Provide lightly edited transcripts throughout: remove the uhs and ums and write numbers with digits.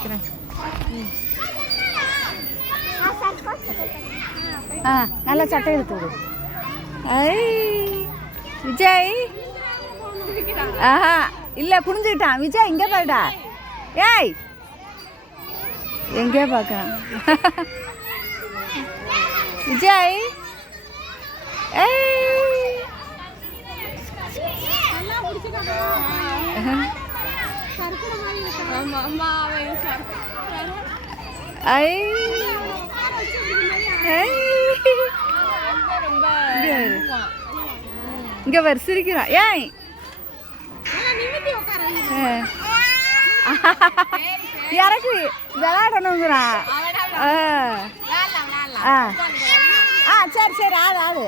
வைக்கிறேன். நல்லா சட்டை எடுத்து விடு. ஐ விஜய். ஆஹா இல்லை புரிஞ்சுக்கிட்டான். விஜய் இங்கே பாருடா. ஏய் எங்கே பார்க்குறான் விஜய். ஏய் இங்க வர சிரிக்கிறான். ஏய் இறக்கு விளையாடணுங்கிறான். சரி சரி ஆடு ஆடு.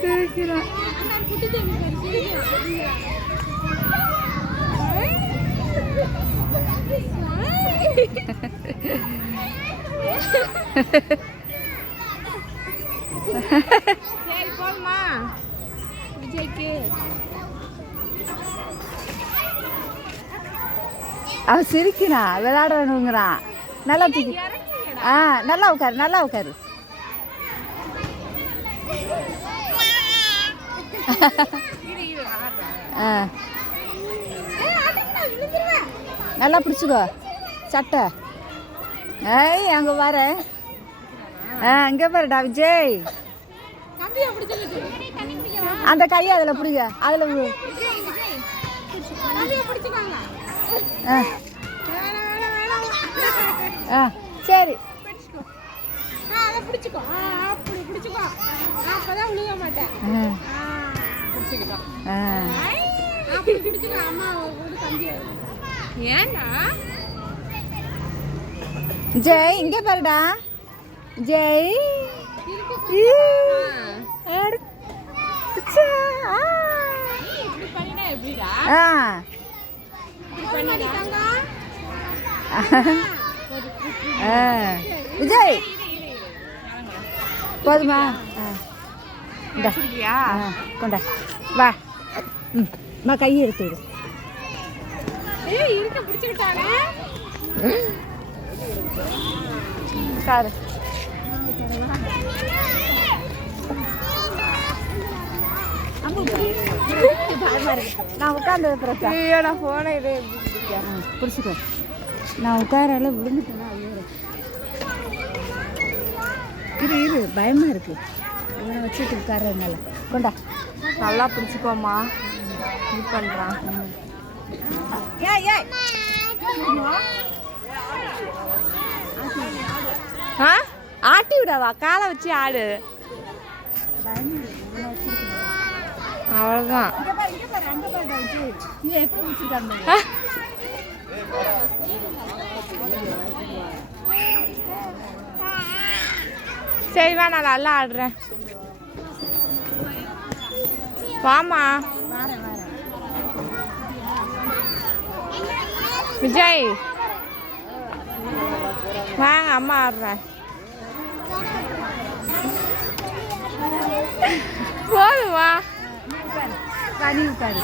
சிரிக்கிறான். சரி போமா விஜய்க்கு. அவன் சிரிக்கிறான் விளையாடணுங்கிறான். நல்லா தூக்கி. நல்லா உட்காரு நல்லா உட்காரு. நல்லா பிடிச்சிக்கோ சட்டை. ஏய் அங்கே வர. இங்கே பாருடா விஜய். அந்த கையை அதில் பிடிக்க. அதில் சரி ஜெய் இங்கே பாருடா. ஜெய் விஜய் போதுமா? கொண்டா வா. மா கையை எடுத்து விடு. சாரு நான் உட்காந்து நான் போன இது பிடிச்சிக்கோ. நான் உட்காரால விழுந்துட்டேன்னா இரு இரு பயமா இருக்கு. இவனை வச்சுட்டு உட்கார்றதுனால. கொண்டா நல்லா பிடிச்சிக்கோமா. இது பண்ணுறான். ஆட்டி விடாவா காலை வச்சு ஆடு. அவ்வளோதான். சரிவா நான் நல்லா ஆடுறேன். வாமா விஜய் வாங்க அம்மா ஆடுறேன். போதுமா உட்காரு.